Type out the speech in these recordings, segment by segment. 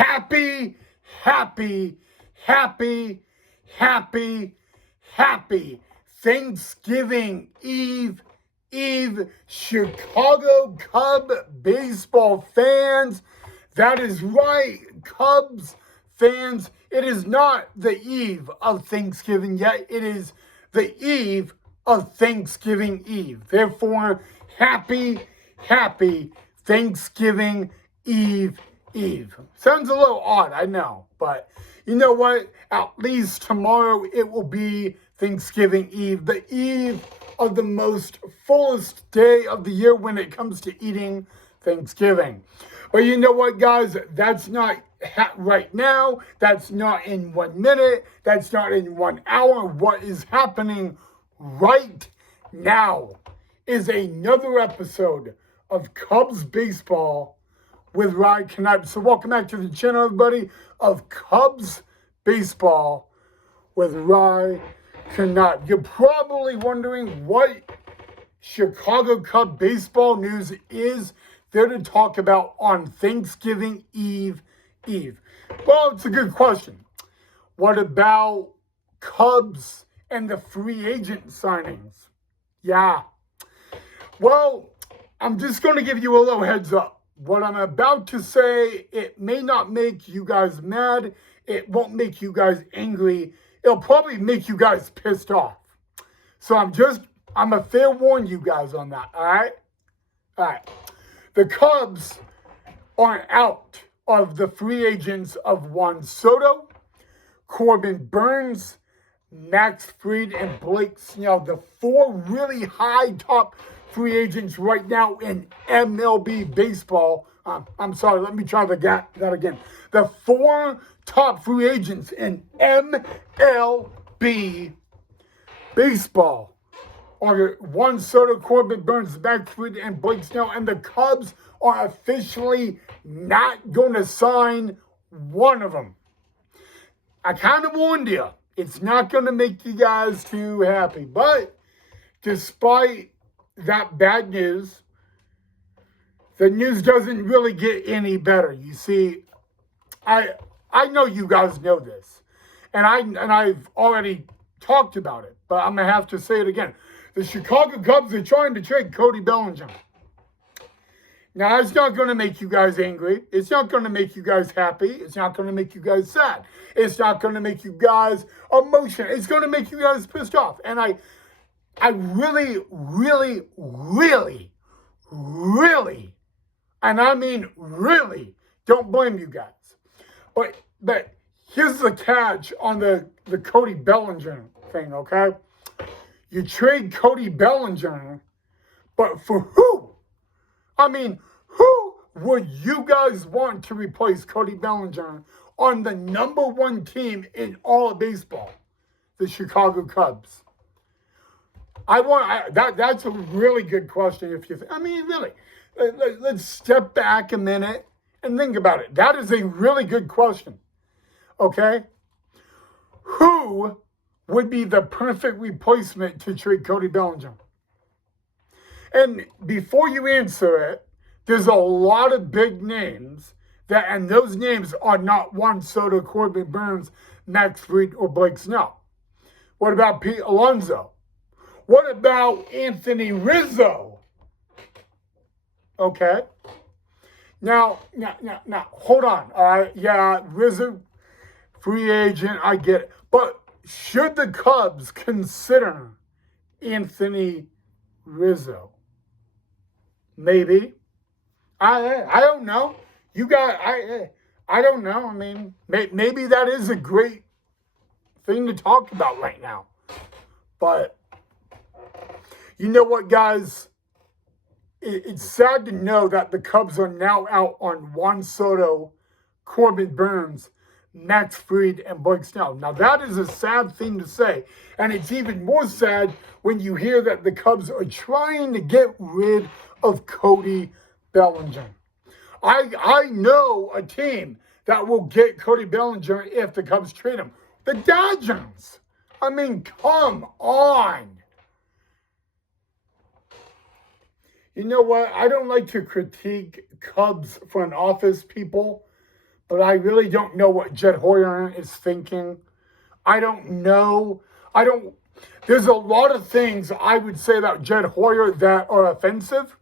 Happy, happy, happy, happy, happy Thanksgiving Eve, Chicago Cub baseball fans. That is right, Cubs fans. It is not the eve of Thanksgiving yet. It is the eve of Thanksgiving Eve. Therefore, happy, happy Thanksgiving Eve. Sounds a little odd, I know, but you know what? At least tomorrow it will be Thanksgiving Eve, the eve of the most fullest day of the year when it comes to eating Thanksgiving. But you know what, guys? That's not right now. That's not in 1 minute. That's not in 1 hour. What is happening right now is another episode of Cubs Baseball with Ryan Knight. So welcome back to the channel, everybody, of Cubs Baseball with Ryan Knight. You're probably wondering what Chicago Cub baseball news is there to talk about on Thanksgiving Eve. Well, it's a good question. What about Cubs and the free agent signings? Yeah. Well, I'm just going to give you a little heads up. What I'm about to say, it may not make you guys mad. It won't make you guys angry. It'll probably make you guys pissed off. So I'm a fair warn you guys on that, all right? All right. The Cubs are out of the free agents of Juan Soto, Corbin Burnes, Max Fried, and Blake Snell. The four really high top free agents right now in MLB baseball. I'm sorry, let me try that again. The four top free agents in MLB baseball are Juan Soto, Corbin Burnes, Max Fried, and Blake Snell. And the Cubs are officially not going to sign one of them. I kind of warned you. It's not going to make you guys too happy. But despite that bad news, the news doesn't really get any better. You see, I know you guys know this, and I've already talked about it, but I'm gonna have to say it again. The Chicago Cubs are trying to trade Cody Bellinger. Now, it's not going to make you guys angry. It's not going to make you guys happy. It's not going to make you guys sad. It's not going to make you guys emotional. It's going to make you guys pissed off. And I really, and I mean really, don't blame you guys. But here's the catch on the Cody Bellinger thing, okay? You trade Cody Bellinger, but for who? I mean, who would you guys want to replace Cody Bellinger on the number one team in all of baseball, the Chicago Cubs? That's a really good question. Really, let's step back a minute and think about it. That is a really good question. Okay, who would be the perfect replacement to trade Cody Bellinger? And before you answer it, there's a lot of big names and those names are not Juan Soto, Corbin Burnes, Max Fried, or Blake Snell. What about Pete Alonso? What about Anthony Rizzo? Okay. Now, hold on. All right. Yeah, Rizzo, free agent, I get it. But should the Cubs consider Anthony Rizzo? Maybe. I don't know. I don't know. I mean, maybe that is a great thing to talk about right now. But you know what, guys? It's sad to know that the Cubs are now out on Juan Soto, Corbin Burnes, Max Fried, and Blake Snell. Now, that is a sad thing to say. And it's even more sad when you hear that the Cubs are trying to get rid of Cody Bellinger. I know a team that will get Cody Bellinger if the Cubs trade him. The Dodgers. I mean, come on. You know what? I don't like to critique Cubs front office people, but I really don't know what Jed Hoyer is thinking. I don't know. There's a lot of things I would say about Jed Hoyer that are offensive,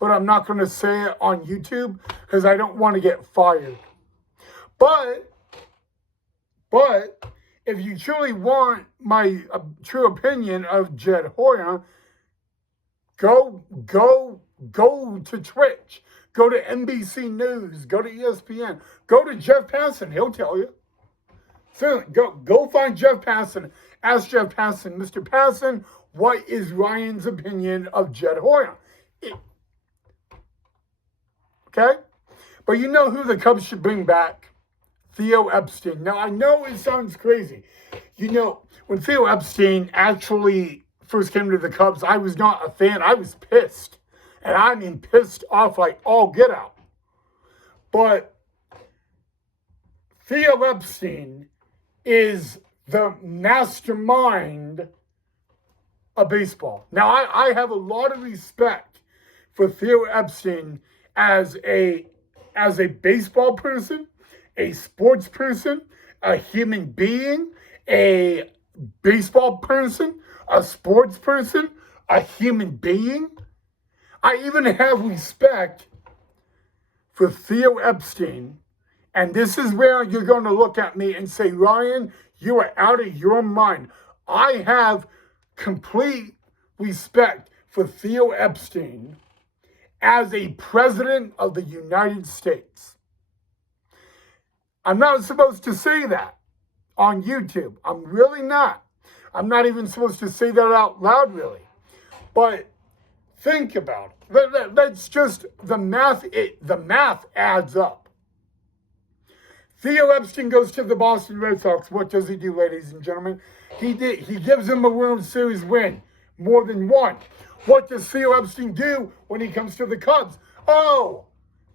but I'm not going to say it on YouTube because I don't want to get fired. But if you truly want my true opinion of Jed Hoyer, go to Twitch, go to NBC News, go to ESPN, go to Jeff Passan. He'll tell you. So go find Jeff Passan. Ask Jeff Passan, Mr. Passan, what is Ryan's opinion of Jed Hoyer? Okay? But you know who the Cubs should bring back? Theo Epstein. Now, I know it sounds crazy. You know, when Theo Epstein actually first came to the Cubs, I was not a fan. I was pissed. And I mean pissed off like all get out. But Theo Epstein is the mastermind of baseball. Now, I have a lot of respect for Theo Epstein as a baseball person, a sports person, a human being, a baseball person, a sports person, a human being. I even have respect for Theo Epstein. And this is where you're going to look at me and say, Ryan, you are out of your mind. I have complete respect for Theo Epstein as a president of the United States. I'm not supposed to say that on YouTube. I'm really not. I'm not even supposed to say that out loud, really. But think about it. That's just the math. The math adds up. Theo Epstein goes to the Boston Red Sox. What does he do, ladies and gentlemen? He gives them a World Series win, more than one. What does Theo Epstein do when he comes to the Cubs? Oh,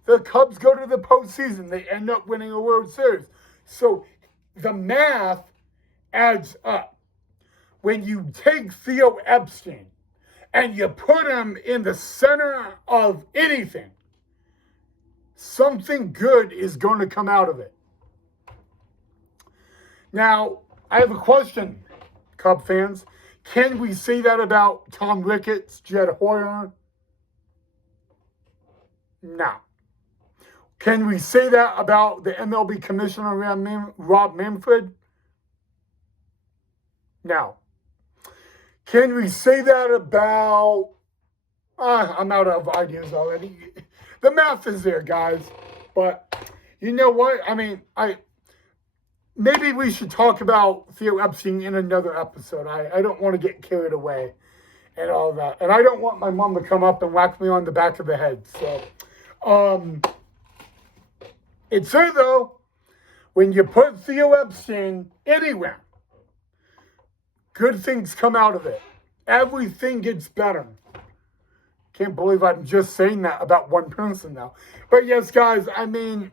the Cubs go to the postseason. They end up winning a World Series. So the math adds up. When you take Theo Epstein and you put him in the center of anything, something good is going to come out of it. Now, I have a question, Cub fans. Can we say that about Tom Ricketts, Jed Hoyer? No. Can we say that about the MLB commissioner, Rob Manfred? No. Can we say that about... I'm out of ideas already. The math is there, guys. But you know what? I mean, maybe we should talk about Theo Epstein in another episode. I don't want to get carried away and all that. And I don't want my mom to come up and whack me on the back of the head. So, it's true, though. When you put Theo Epstein anywhere, good things come out of it. Everything gets better. Can't believe I'm just saying that about one person now. But yes, guys, I mean...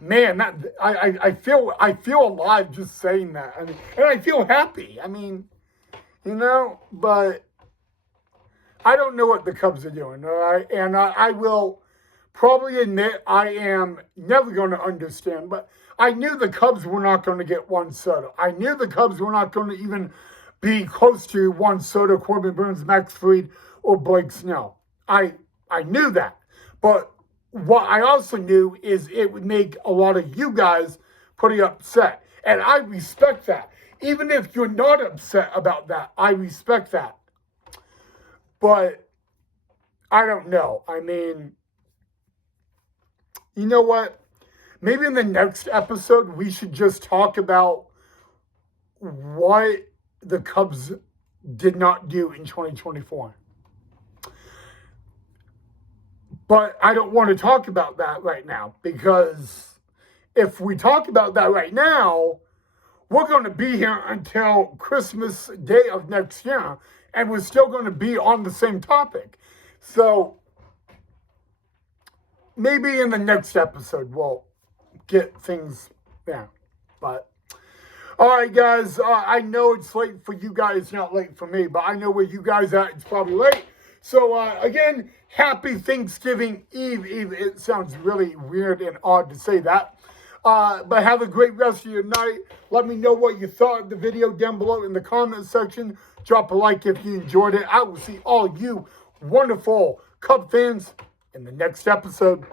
man, I feel alive just saying that. I mean, and I feel happy. I mean, you know, but I don't know what the Cubs are doing, all right? And I will probably admit I am never going to understand, but I knew the Cubs were not going to get Juan Soto. I knew the Cubs were not going to even be close to Juan Soto, Corbin Burnes, Max Fried, or Blake Snell. I knew that. But what I also knew is it would make a lot of you guys pretty upset. And I respect that. Even if you're not upset about that, I respect that. But I don't know. I mean, you know what? Maybe in the next episode, we should just talk about what the Cubs did not do in 2024. But I don't want to talk about that right now, because if we talk about that right now, we're going to be here until Christmas Day of next year, and we're still going to be on the same topic. So maybe in the next episode, we'll get things down. But all right, guys, I know it's late for you guys, not late for me, but I know where you guys are. It's probably late. So, again, happy Thanksgiving Eve. Eve. It sounds really weird and odd to say that. But have a great rest of your night. Let me know what you thought of the video down below in the comment section. Drop a like if you enjoyed it. I will see all you wonderful Cub fans in the next episode.